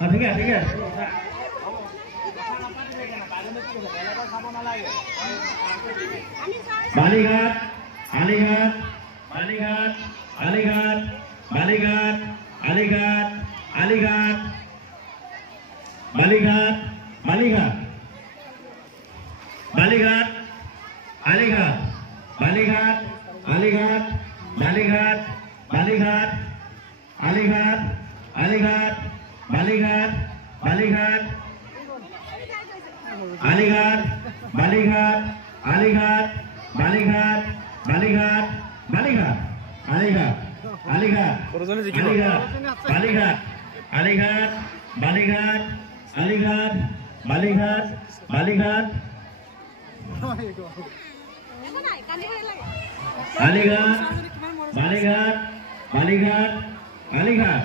ঠিক আছে বালিঘাট আলিঘাট বালিঘাট আলিঘাট বালিঘাট আলিঘাট আলিঘাট বালিঘাট বালিঘাট বালিঘাট আলিঘাট বালিঘাট আলিঘাট বালিঘাট বালিঘাট আলিঘাট আলিঘাট বালিঘাট বালিঘাট আলিঘাট বালিঘাট আলিঘাট বালিঘাট বালিঘাট বালিঘাট আলিঘাট আলিঘাট আলিঘাট বালিঘাট আলিঘাট বালিঘাট আলিঘাট বালিঘাট বালিঘাট আলিঘাট বালিঘাট বালিঘাট আলিঘাট